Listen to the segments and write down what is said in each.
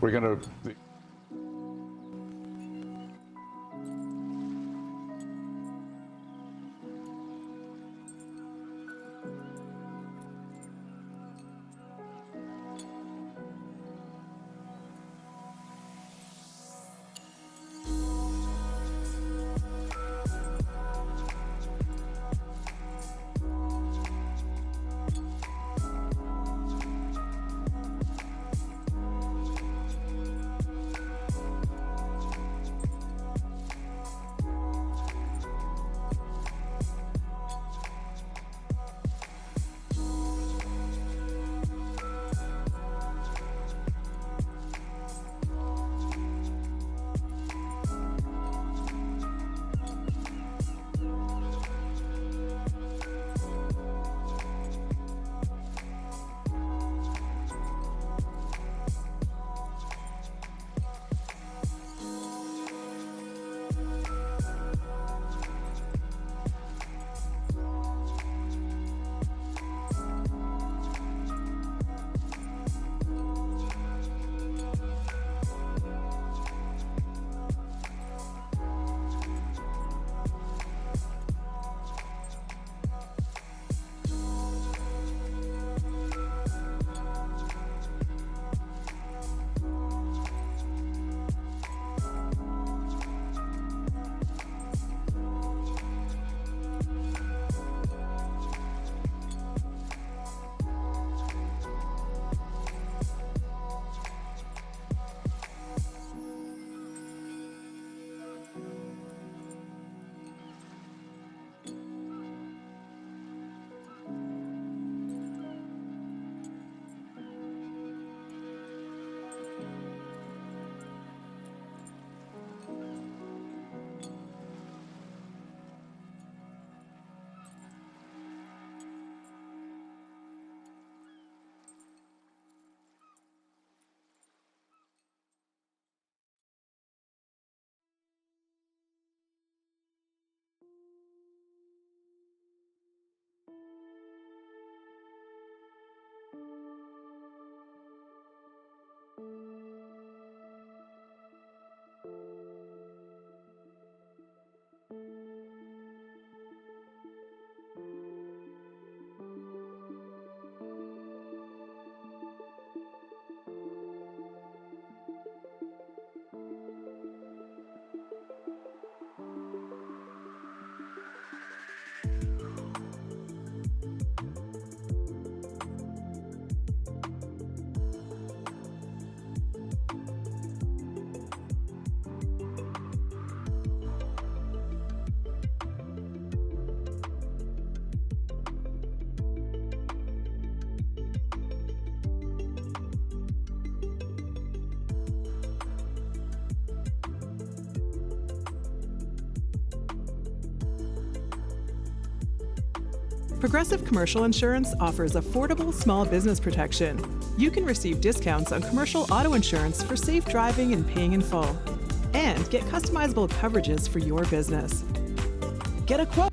we're going to. Progressive Commercial Insurance offers affordable small business protection. You can receive discounts on commercial auto insurance for safe driving and paying in full, and get customizable coverages for your business. Get a quote.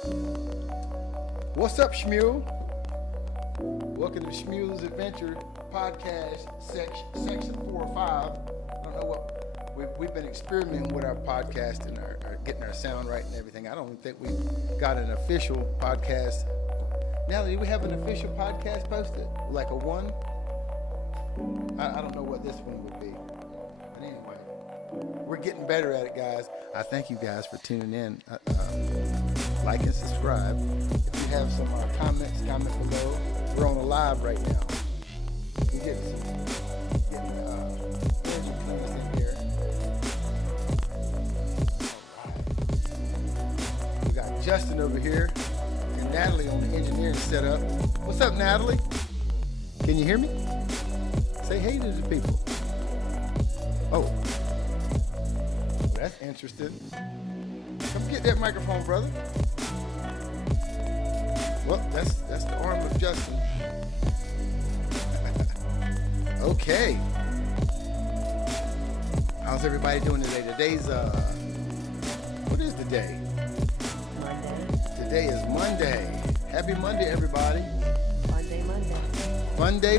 What's up, Shmule? Welcome to Shmules Adventure Podcast, section 4 or 5. I don't know what we've been experimenting with our podcast and our getting our sound right and everything. I don't think we got an official podcast. Natalie, do we have an official podcast posted? Like a one? I don't know what this one would be. But anyway, we're getting better at it, guys. I thank you guys for tuning in. Like and subscribe. If you have some comments, comment below. We're on the live right now. We're getting energy cleaners in here. All right. We got Justin over here and Natalie on the engineering setup. What's up, Natalie? Can you hear me? Say hey to the people. Oh, that's interesting. Come get that microphone, brother. Well, that's the arm of Justin. Okay. How's everybody doing today? Today's what is the day? Monday. Today is Monday. Happy Monday, everybody. Monday.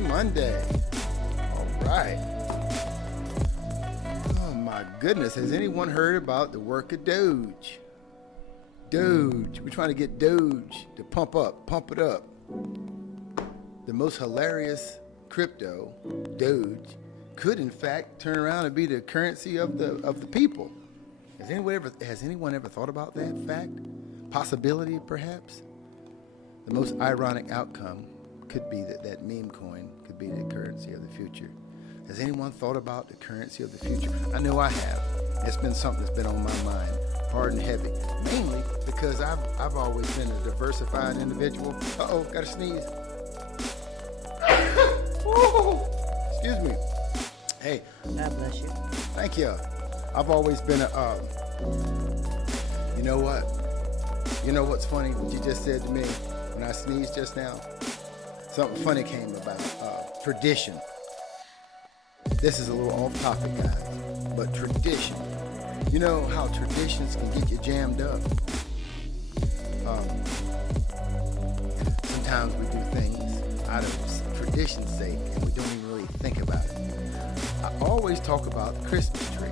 All right. Oh my goodness, has anyone heard about the work of Doge? Doge. We're trying to get Doge to pump it up. The most hilarious crypto, Doge, could in fact turn around and be the currency of the people. Has anyone ever thought about that fact? Possibility, perhaps? The most ironic outcome could be that meme coin could be the currency of the future. Has anyone thought about the currency of the future? I know I have. It's been something that's been on my mind, hard and heavy. Mainly because I've always been a diversified individual. Uh-oh, gotta sneeze. Excuse me. Hey. God bless you. Thank you. I've always been you know what? You know what's funny? What you just said to me when I sneezed just now? Something funny came about tradition. This is a little off topic, guys, but tradition. You know how traditions can get you jammed up? Sometimes we do things out of tradition's sake and we don't even really think about it. I always talk about the Christmas tree.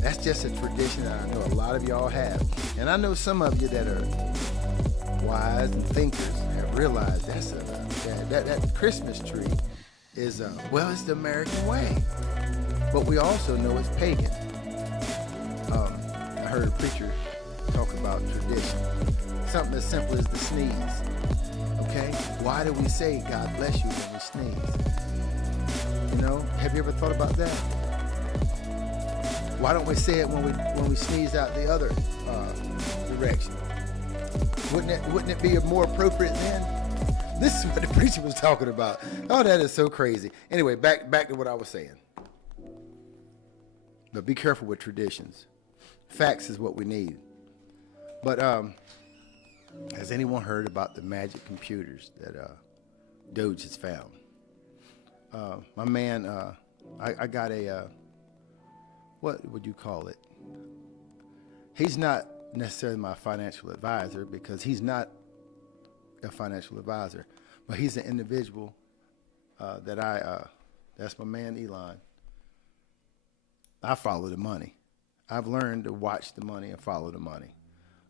That's just a tradition that I know a lot of y'all have. And I know some of you that are wise and thinkers have realized that Christmas tree is, it's the American way. But we also know it's pagan. I heard a preacher talk about tradition. Something as simple as the sneeze. Okay? Why do we say God bless you when we sneeze? You know, have you ever thought about that? Why don't we say it when we sneeze out the other direction? Wouldn't it be more appropriate then? This is what the preacher was talking about. Oh, that is so crazy. Anyway, back to what I was saying. But be careful with traditions. Facts is what we need. But has anyone heard about the magic computers that Doge has found? My man, I got a, what would you call it? He's not necessarily my financial advisor because he's not a financial advisor, but he's an individual that's my man Elon. I follow the money. I've learned to watch the money and follow the money.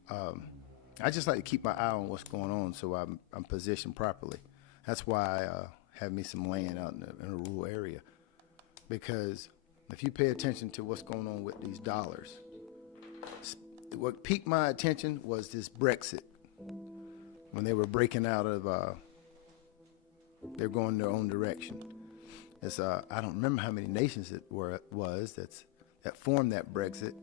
I just like to keep my eye on what's going on so I'm positioned properly. That's why I have me some land out in a rural area. Because if you pay attention to what's going on with these dollars, what piqued my attention was this Brexit. When they were breaking out of, they're going their own direction. It's I don't remember how many nations it was that formed that Brexit.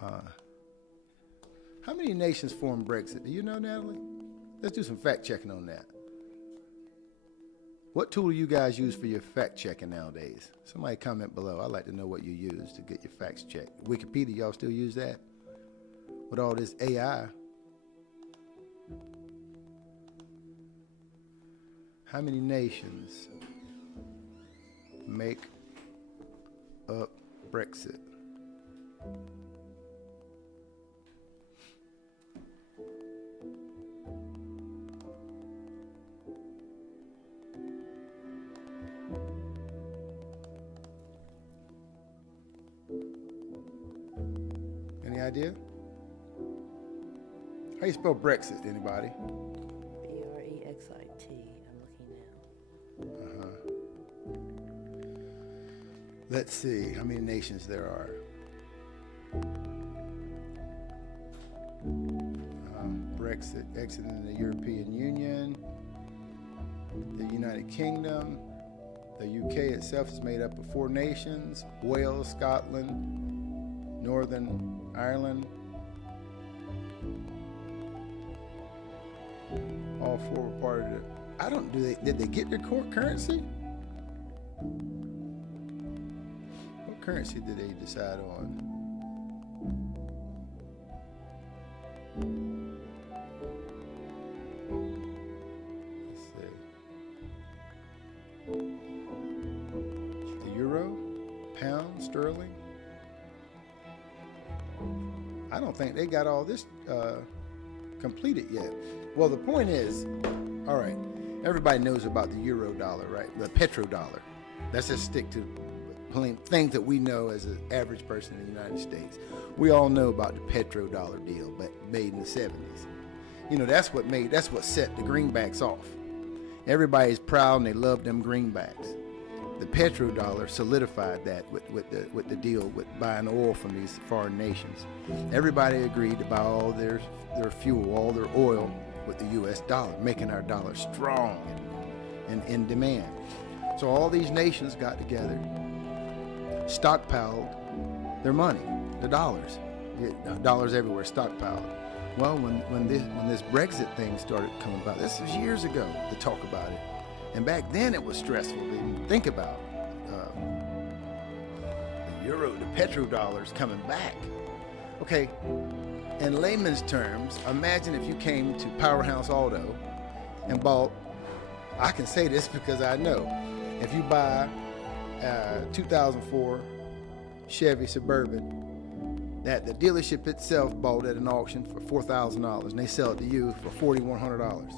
How many nations formed Brexit? Do you know, Natalie? Let's do some fact checking on that. What tool do you guys use for your fact checking nowadays? Somebody comment below. I'd like to know what you use to get your facts checked. Wikipedia, y'all still use that? With all this AI. How many nations make up Brexit? idea? How you spell Brexit, anybody? Brexit. I'm looking now. Let's see how many nations there are. Brexit, exiting the European Union, the United Kingdom. The UK itself is made up of 4 nations: Wales, Scotland, Northern Ireland. All 4 were part of the. Did they get their currency? What currency did they decide on? Let's see. The euro, pound, sterling. I don't think they got all this completed yet. Well, the point is, all right, everybody knows about the euro dollar, right? The petrodollar. Let's just stick to plain things that we know as an average person in the United States. We all know about the petrodollar deal, but made in the 70s. You know, that's what set the greenbacks off. Everybody's proud and they love them greenbacks. The petrodollar solidified that with the deal with buying oil from these foreign nations. Everybody agreed to buy all their fuel, all their oil with the U.S. dollar, making our dollar strong and in demand. So all these nations got together, stockpiled their money, the dollars. Dollars everywhere, stockpiled. Well, when this Brexit thing started coming about, this was years ago to talk about it. And back then it was stressful to even think about the euro, the petrodollars coming back. Okay, in layman's terms, imagine if you came to Powerhouse Auto and bought, I can say this because I know, if you buy a 2004 Chevy Suburban that the dealership itself bought at an auction for $4,000 and they sell it to you for $4,100.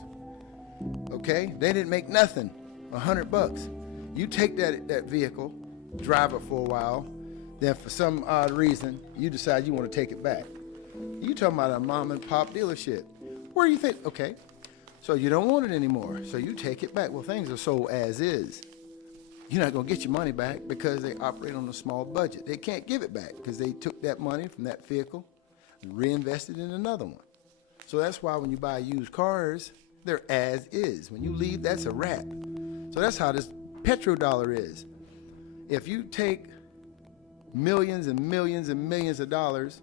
Okay, they didn't make nothing, $100. You take that vehicle, drive it for a while, then for some odd reason you decide you want to take it back. You talking about a mom and pop dealership? Where do you think? Okay, so you don't want it anymore, so you take it back. Well, things are sold as is. You're not gonna get your money back because they operate on a small budget. They can't give it back because they took that money from that vehicle and reinvested in another one. So that's why when you buy used cars, they're as is. When you leave, that's a wrap. So that's how this petrodollar is. If you take millions and millions and millions of dollars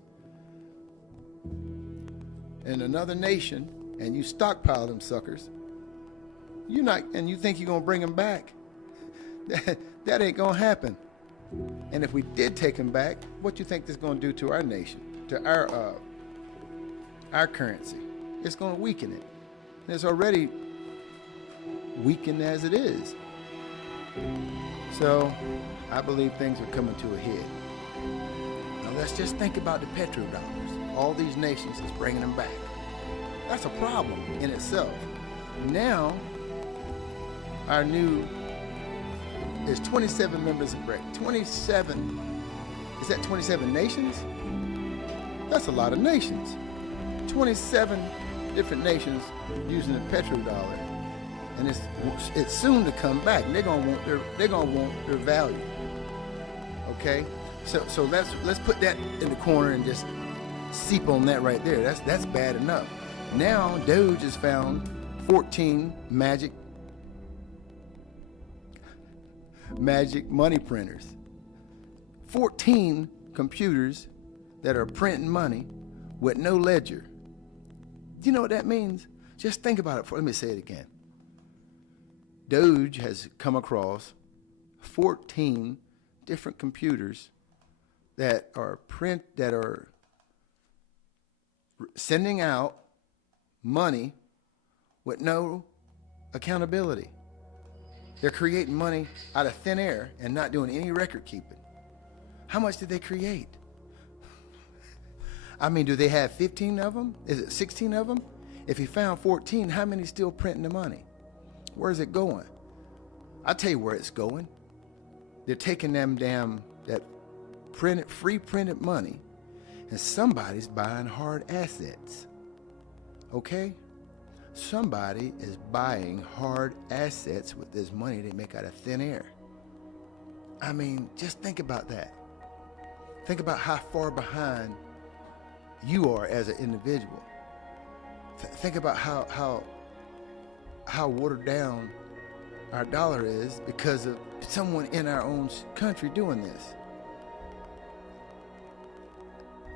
in another nation and you stockpile them suckers, and you think you're gonna bring them back, that ain't gonna happen. And if we did take them back, what you think this is gonna do to our nation, to our currency? It's gonna weaken it. It's already weakened as it is. So I believe things are coming to a head. Now let's just think about the petrodollars. All these nations is bringing them back. That's a problem in itself. Now there's 27 members of BRIC. 27, is that 27 nations? That's a lot of nations. 27 different nations using the petrodollar, and it's soon to come back. And they're gonna want their value. Okay, so let's put that in the corner and just seep on that right there. That's bad enough. Now Doge has found 14 magic money printers. 14 computers that are printing money with no ledger. Do you know what that means? Just think about it. Let me say it again. Doge has come across 14 different computers that are sending out money with no accountability. They're creating money out of thin air and not doing any record keeping. How much did they create? I mean, do they have 15 of them? Is it 16 of them? If he found 14, how many still printing the money? Where's it going? I'll tell you where it's going. They're taking that free printed money, And somebody's buying hard assets. Okay? Somebody is buying hard assets with this money they make out of thin air. I mean, just think about that. Think about how far behind you are as an individual. Think about how watered down our dollar is because of someone in our own country doing this.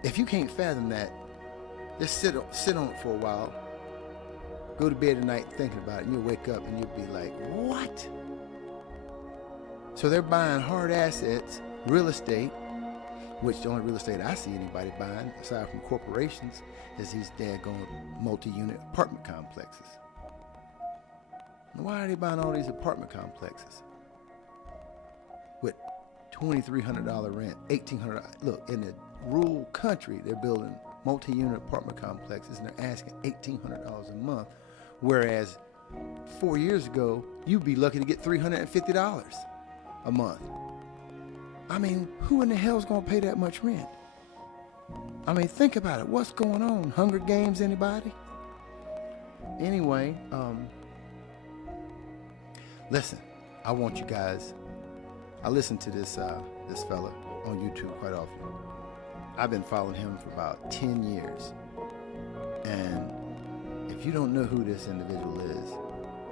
If you can't fathom that, just sit on it for a while. Go to bed at night thinking about it, and you'll wake up and you'll be like, what? So they're buying hard assets, real estate, which the only real estate I see anybody buying, aside from corporations, is these daggone multi-unit apartment complexes. Why are they buying all these apartment complexes with $2,300 rent, $1,800? Look, in the rural country, they're building multi-unit apartment complexes and they're asking $1,800 a month, whereas 4 years ago, you'd be lucky to get $350 a month. I mean, who in the hell's gonna pay that much rent? I mean, think about it. What's going on? Hunger Games, anybody? Anyway, listen, I want you guys, I listen to this fella on YouTube quite often. I've been following him for about 10 years. And if you don't know who this individual is,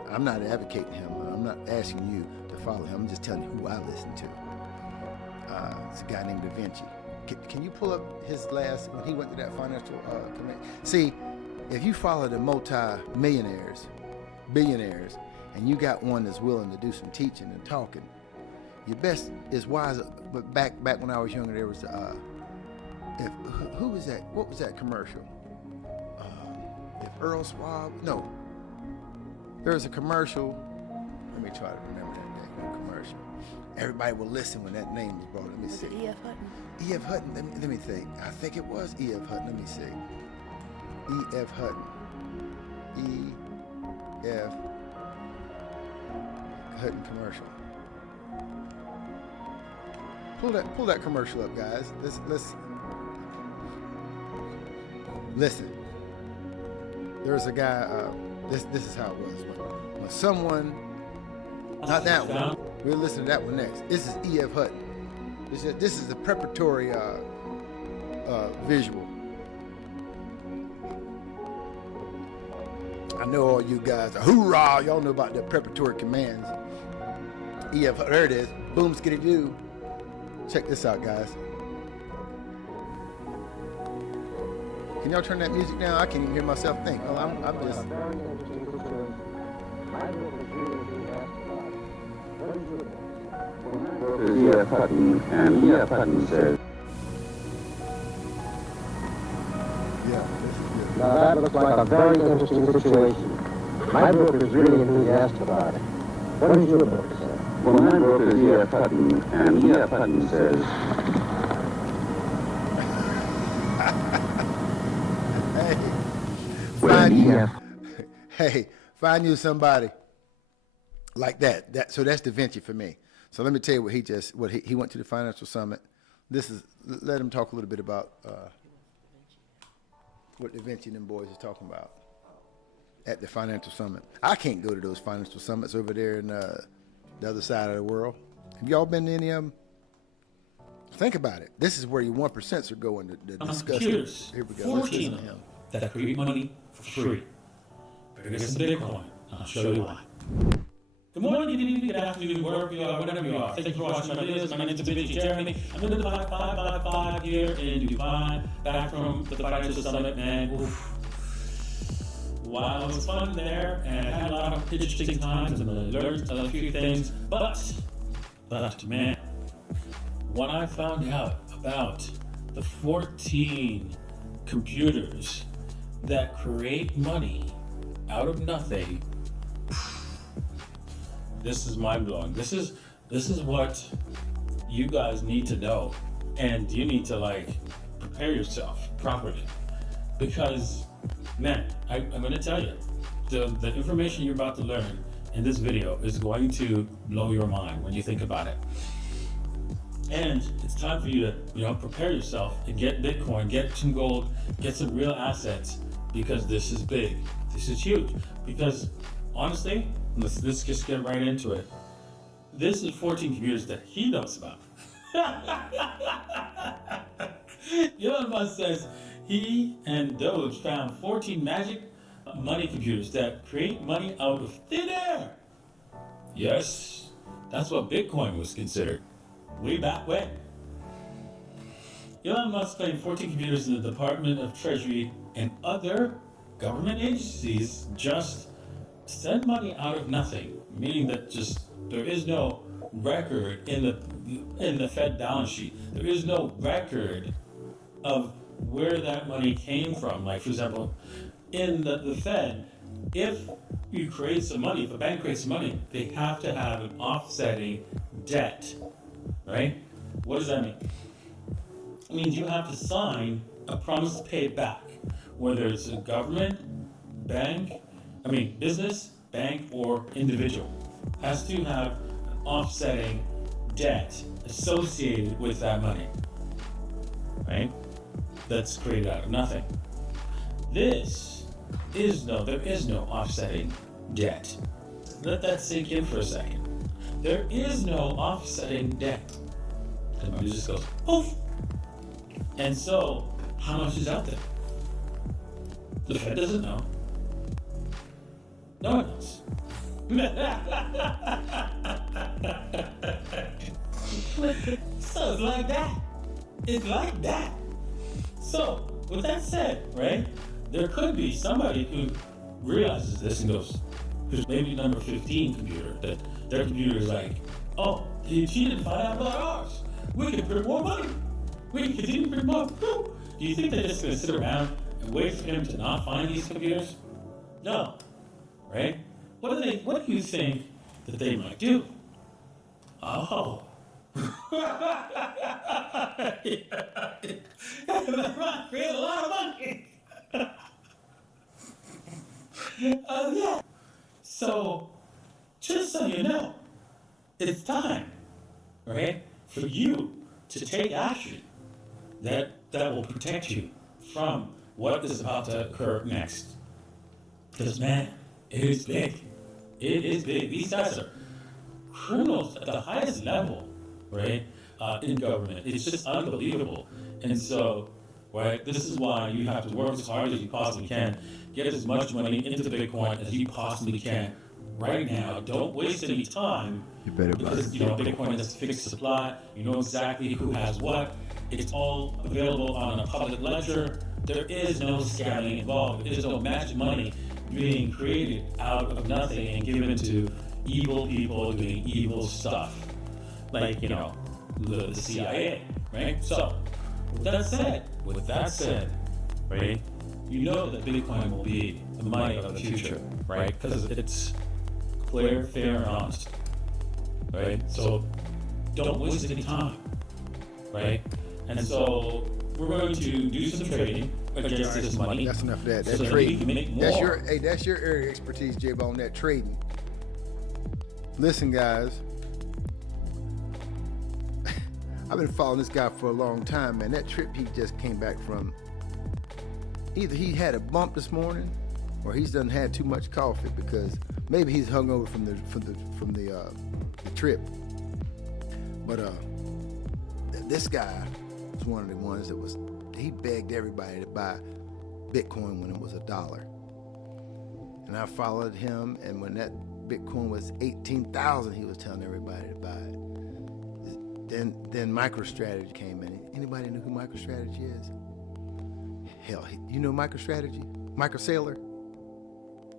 I'm not advocating him. I'm not asking you to follow him. I'm just telling you who I listen to. It's a guy named Da Vinci. Can you pull up his last, when he went to that financial command? See, if you follow the multi-millionaires, billionaires, and you got one that's willing to do some teaching and talking, your best is wise. But back when I was younger, there was who was that? What was that commercial? If Earl Swab? No. There was a commercial. Let me try to remember that name. Commercial. Everybody will listen when that name was brought. Let me see. Was it E.F. Hutton? E.F. Hutton. Let me think. I think it was E.F. Hutton. Let me see. E.F. Hutton. E.F. Hutton commercial. Pull that commercial up, guys. Let's listen. There's a guy. This is how it was. When someone, not that one. We'll listen to that one next. This is E.F. Hutton. This is the preparatory visual. I know all you guys are hoorah. Y'all know about the preparatory commands. E.F. There it is. Boom, skitty doo. Check this out, guys. Can y'all turn that music down? I can't even hear myself think. Well, I'm just. E.F. Hutton, and E.F. Hutton says, Yeah, this is good. Now that looks like a very interesting situation. My book is really enthusiastic about it. What is your book, sir? well, my book is E.F. Hutton, and E.F. Hutton says, Find you somebody like that. So that's Da Vinci for me. So let me tell you what he went to the financial summit. Let him talk a little bit about what Da Vinci and them boys is talking about at the financial summit. I can't go to those financial summits over there in the other side of the world. Have y'all been to any of them? Think about it. This is where your 1% are going to discuss. Here we go. Let's 14 listen of to him. them that create money for free. Bigger than Bitcoin. I'll show you why. Good morning, good evening, good afternoon, wherever you are, whatever you are. Thank you for watching my videos. My name is Da Vinci Jeremy. I'm in the 5 here in Dubai, back from the Financial Summit, man. Oof. Wow, it was fun there, and I had a lot of interesting times, and I learned a few things, but man, when I found out about the 14 computers that create money out of nothing, this is mind-blowing. This is what you guys need to know, and you need to prepare yourself properly, because man, I'm going to tell you, the information you're about to learn in this video is going to blow your mind when you think about it. And it's time for you to, prepare yourself and get Bitcoin, get some gold, get some real assets, because this is big. This is huge. Because honestly, let's just get right into it. This is 14 computers that he knows about. Elon Musk says he and Doge found 14 magic money computers that create money out of thin air. Yes, that's what Bitcoin was considered way back when. Elon Musk claimed 14 computers in the Department of Treasury and other government agencies just send money out of nothing, meaning that just there is no record in the Fed balance sheet. There is no record of where that money came from. Like, for example, in the Fed, if you create some money, if a bank creates some money, they have to have an offsetting debt, right? What does that mean? It means you have to sign a promise to pay it back, whether it's a government, business, bank, or individual. Has to have an offsetting debt associated with that money, right? That's created out of nothing. There is no offsetting debt. Let that sink in for a second. There is no offsetting debt. The money just goes poof. And so, how much is out there? The Fed doesn't know. No one knows. So it's like that. It's like that. So, with that said, right, there could be somebody who realizes this and goes, who's maybe number 15 computer, that their computer is like, oh, he didn't find out about ours. We can print more money. We can continue to print more. Do you think they're just going to sit around and wait for him to not find these computers? No. Right? What do you think that they might do? Oh. They might create a lot of money. Yeah. So, just so you know, it's time, right, for you to take action that will protect you from what is about to occur next. Because, man, it is big. It is big. These guys are criminals at the highest level, right, in government. It's just unbelievable. And so, right, this is why you have to work as hard as you possibly can. Get as much money into Bitcoin as you possibly can right now. Don't waste any time. You better buy because, Bitcoin has a fixed supply. You know exactly who has what. It's all available on a public ledger. There is no scamming involved. There is no magic money being created out of nothing and given to evil people doing evil stuff. Like, the CIA, right? So, with that said, right, you know that Bitcoin will be the money of the future, right? Because it's clear, fair, and honest, right? So, don't waste any time, right? And so, we're going to do some trading against this money. That's enough of that. That's so that trading. we can make more. That's your area of expertise, J-Bone, that trading. Listen, guys. I've been following this guy for a long time, man. That trip he just came back from, either he had a bump this morning, or he's done had too much coffee, because maybe he's hungover from the trip. But this guy was one of the ones that he begged everybody to buy Bitcoin when it was $1. And I followed him, and when that Bitcoin was 18,000, he was telling everybody to buy it. Then MicroStrategy came in. Anybody know who MicroStrategy is? Hell, you know MicroStrategy? Micro Sailor?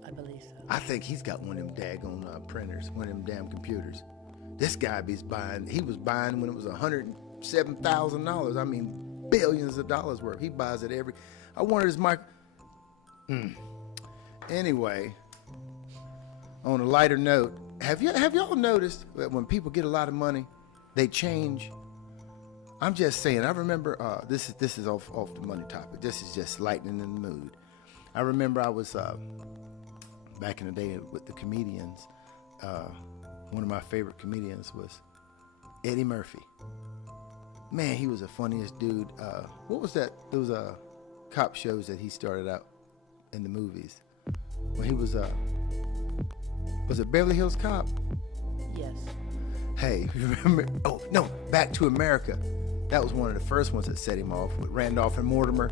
I believe so. I think he's got one of them daggone printers, one of them damn computers. This guy he was buying when it was $107,000. I mean, billions of dollars worth. He buys it I wonder his Anyway, on a lighter note, have y'all noticed that when people get a lot of money, they change? I'm just saying, I remember, this is off the money topic. This is just lightening in the mood. I remember I was, back in the day with the comedians, one of my favorite comedians was Eddie Murphy. Man, he was the funniest dude. What was that? Those cop shows that he started out in the movies when he was it Beverly Hills Cop? Yes. Hey, remember? Oh no, Back to America. That was one of the first ones that set him off with Randolph and Mortimer.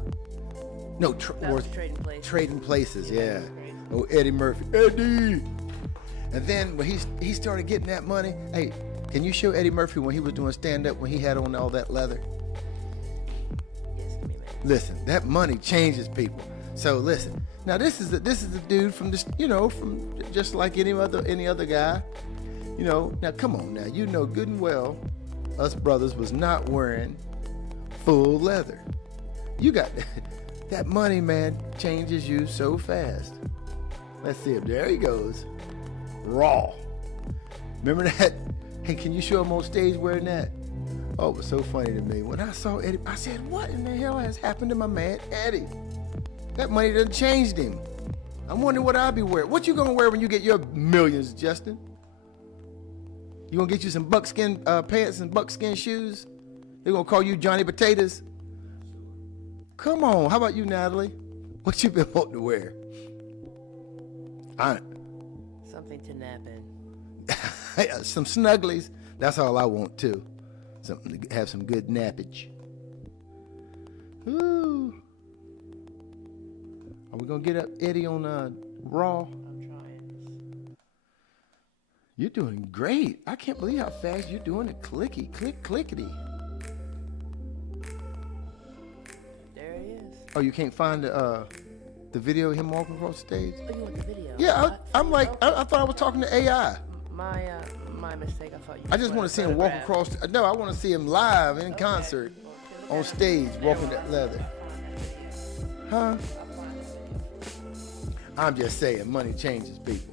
No, That was Trading Places. Trading Places, yeah. Oh, Eddie Murphy, Eddie. And then when he started getting that money, hey, can you show Eddie Murphy when he was doing stand-up when he had on all that leather? Yes, give me a minute. Listen, that money changes people. So listen, now this is the dude from this, from just like any other guy. Now come on now, good and well, us brothers was not wearing full leather. You got that money, man, changes you so fast. Let's see him. There he goes. Raw. Remember that? Hey, can you show him on stage wearing that? Oh, it was so funny to me. When I saw Eddie, I said, what in the hell has happened to my man Eddie? That money done changed him. I'm wondering what I'll be wearing. What you gonna wear when you get your millions, Justin? You gonna get you some buckskin pants and buckskin shoes? They gonna call you Johnny Potatoes? Come on, how about you, Natalie? What you been wanting to wear? Something to nap in. Some snugglies. That's all I want too. Something to have some good nappage. Ooh. Are we gonna get up Eddie on Raw? I'm trying. You're doing great. I can't believe how fast you're doing it. Clicky, clickety. There he is. Oh, you can't find the video of him walking across the stage? Oh, you want the video? Yeah, I'm like, I thought I was talking to AI. My mistake. I thought you. I just want to see him walk across. No, I want to see him live in concert, on stage, walking that leather. Huh? I'm just saying, money changes people.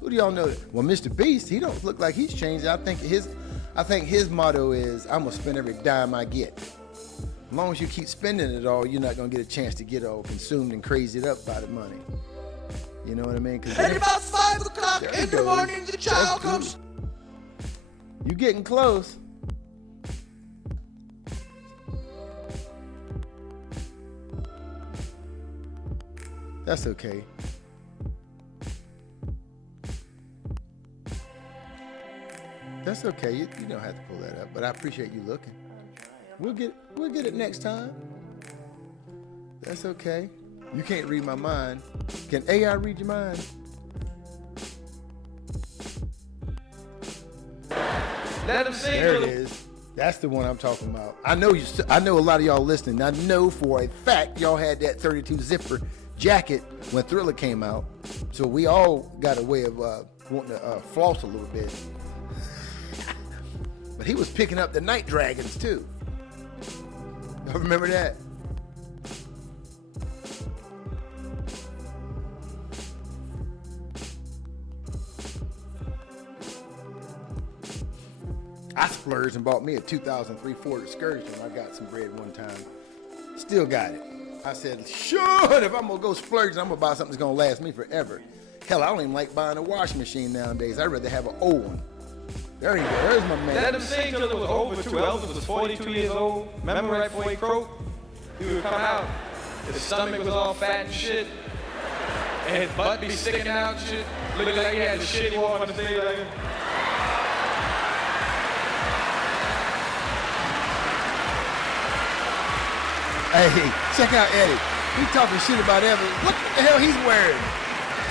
Who do y'all know? Well, Mr. Beast, he don't look like he's changed. I think his motto is, I'm gonna spend every dime I get. As long as you keep spending it all, you're not gonna get a chance to get all consumed and crazied up by the money. You know what I mean? At about 5 o'clock in the morning, the child comes. You getting close. That's okay. That's okay. You don't have to pull that up, but I appreciate you looking. We'll get it next time. That's okay. You can't read my mind. Can AI read your mind? Let him sing. There it is. That's the one I'm talking about. I know a lot of y'all listening. I know for a fact y'all had that 32 zipper jacket when Thriller came out. So we all got a way of wanting to floss a little bit. But he was picking up the Night Dragons too. Y'all remember that? I splurged and bought me a 2003 Ford Excursion. I got some bread one time. Still got it. I said, sure, if I'm gonna go splurge, I'm gonna buy something that's gonna last me forever. Hell, I don't even like buying a washing machine nowadays. I'd rather have an old one. There you go. There's my man. Let him sing till it was over. 2 Elvis was 42 years old. Remember right before he croaked? He would come out. His stomach was all fat and shit. And his butt be sticking out and shit. Looking like he had the shit he walked on the stage like. Hey, check out Eddie. He talking shit about Evans. What the hell he's wearing?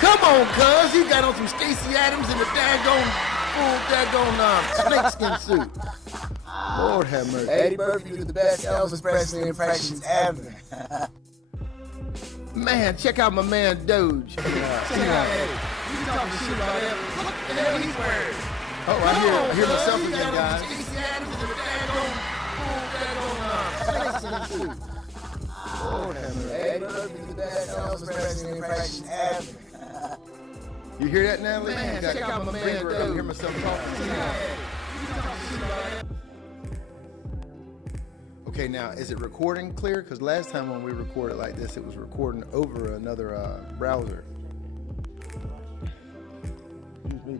Come on, cuz. He got on some Stacey Adams and the full snakeskin suit. Lord have mercy. Eddie Murphy did the best Elvis Presley impressions ever. Man, check out my man Doge. Check out Eddie. He's talking shit about Evans. What the hell he's wearing? Oh, I hear myself again, guys. Stacey Adams and the full snakeskin suit. Lord have mercy. Eddie Murphy did the best Elvis Presley impressions ever. You hear that now, man? Check out my man Doge. I hear myself talking. Okay, now, is it recording clear? Because last time when we recorded like this, it was recording over another browser.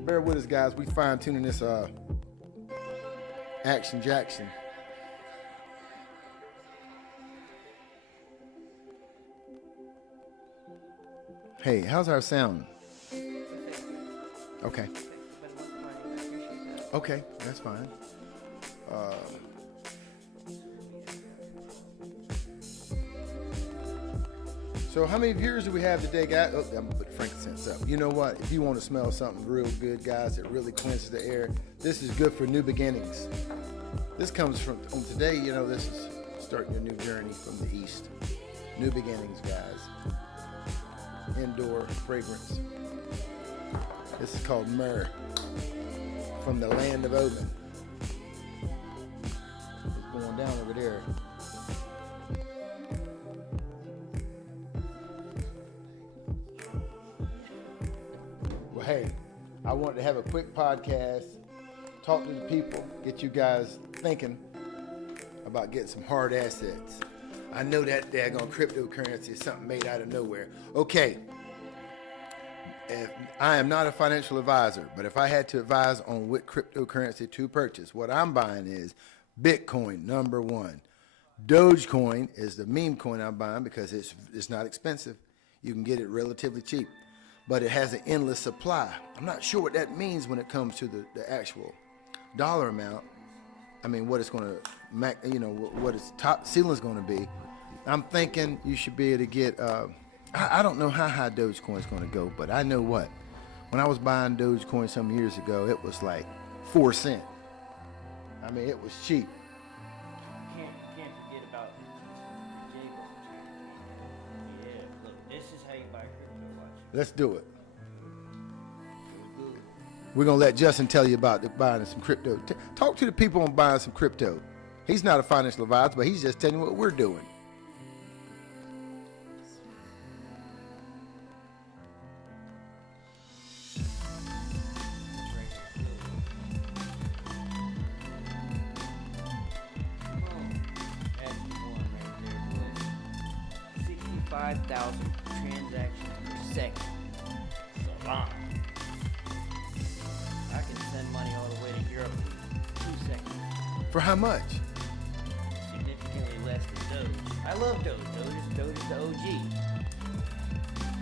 Bear with us, guys. We fine-tuning this Action Jackson. Hey, how's our sound? Okay. Okay, that's fine. So how many viewers do we have today, guys? Oh, I'm gonna put the frankincense up. You know what? If you want to smell something real good, guys, that really cleanses the air, this is good for new beginnings. This comes from today. You know, this is starting a new journey from the east. New beginnings, guys. Indoor fragrance. This is called myrrh from the land of Omen. It's going down over there. Well, hey, I wanted to have a quick podcast, talk to the people, get you guys thinking about getting some hard assets. I know that daggone cryptocurrency is something made out of nowhere. Okay, I am not a financial advisor, but if I had to advise on what cryptocurrency to purchase, what I'm buying is Bitcoin, number one. Dogecoin is the meme coin I'm buying because it's not expensive. You can get it relatively cheap, but it has an endless supply. I'm not sure what that means when it comes to the actual dollar amount. I mean, what it's going to, what its top ceiling is going to be. I'm thinking you should be able to get, I don't know how high Dogecoin is going to go, but I know what. When I was buying Dogecoin some years ago, it was like 4 cents. I mean, it was cheap. Can't forget about Jacob. Yeah, look, this is how you buy crypto. Watch. Let's do it. We're going to let Justin tell you about buying some crypto. Talk to the people on buying some crypto. He's not a financial advisor, but he's just telling you what we're doing. Boom. That's the one right there, boys. 65,000 transactions per second. That's a lot. I can send money all the way to Europe in 2 seconds. For how much? Significantly less than Doge. I love Doge. Doge is the OG.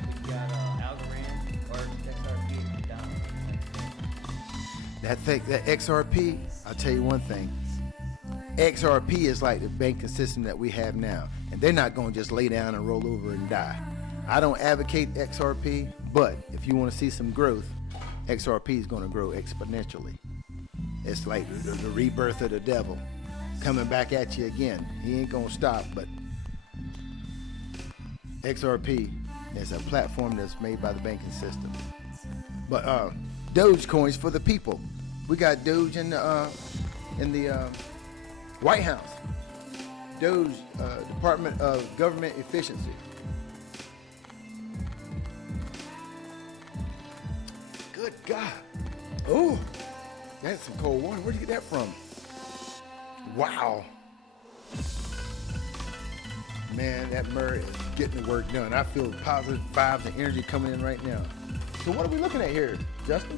We got Algorand, or XRP down. That XRP, I'll tell you one thing. XRP is like the banking system that we have now. And they're not going to just lay down and roll over and die. I don't advocate XRP, but if you want to see some growth, XRP is going to grow exponentially. It's like the rebirth of the devil coming back at you again. He ain't going to stop, but XRP is a platform that's made by the banking system. But Dogecoin's for the people. We got Doge in the White House. Doge, Department of Government Efficiency. Good God. Oh, that's some cold water. Where'd you get that from? Wow. Man, that myrrh is getting the work done. I feel positive vibes and energy coming in right now. So what are we looking at here, Justin?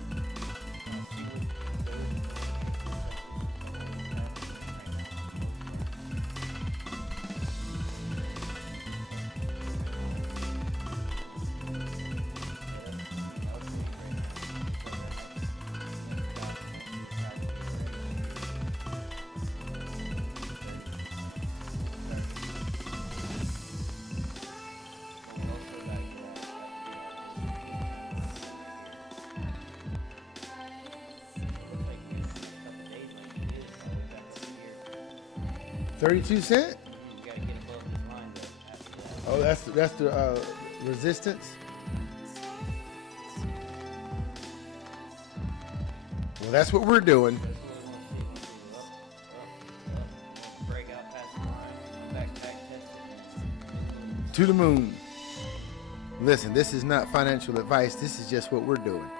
32 cents? You gotta get above this line though, after that. Oh, that's the resistance. Well, that's what we're doing. That's what we want to see. Up. Break out past the line. Back, test it. To the moon. Listen, this is not financial advice. This is just what we're doing.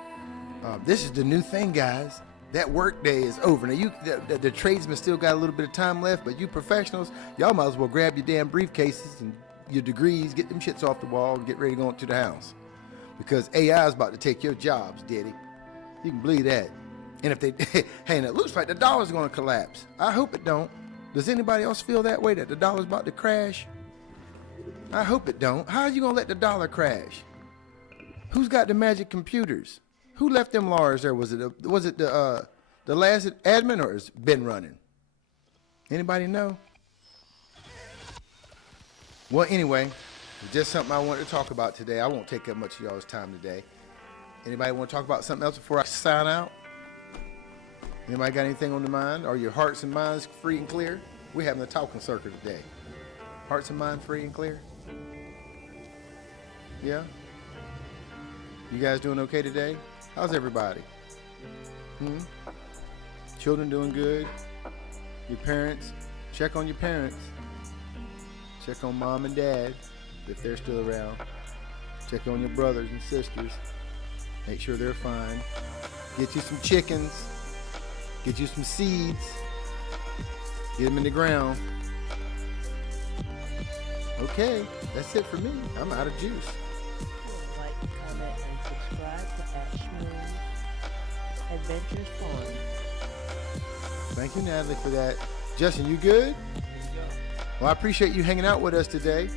This is the new thing, guys. That work day is over. Now, the tradesmen still got a little bit of time left, but you professionals, y'all might as well grab your damn briefcases and your degrees, get them shits off the wall, and get ready to go into the house. Because AI is about to take your jobs, Diddy. You can believe that. And if they, hey, and it looks like the dollar's going to collapse. I hope it don't. Does anybody else feel that way, that the dollar's about to crash? I hope it don't. How are you going to let the dollar crash? Who's got the magic computers? Who left them Lars there? Was it the last admin, or has been running? Anybody know? Well, anyway, it's just something I wanted to talk about today. I won't take up much of y'all's time today. Anybody want to talk about something else before I sign out? Anybody got anything on the mind? Are your hearts and minds free and clear? We're having a talking circle today. Hearts and mind free and clear? Yeah? You guys doing okay today? How's everybody? Children doing good? Your parents? Check on your parents. Check on mom and dad if they're still around. Check on your brothers and sisters. Make sure they're fine. Get you some chickens. Get you some seeds. Get them in the ground. Okay, that's it for me. I'm out of juice. Like, comment, and subscribe to Shmules Adventures Farm. Thank you, Natalie, for that. Justin, you good? Well, I appreciate you hanging out with us today.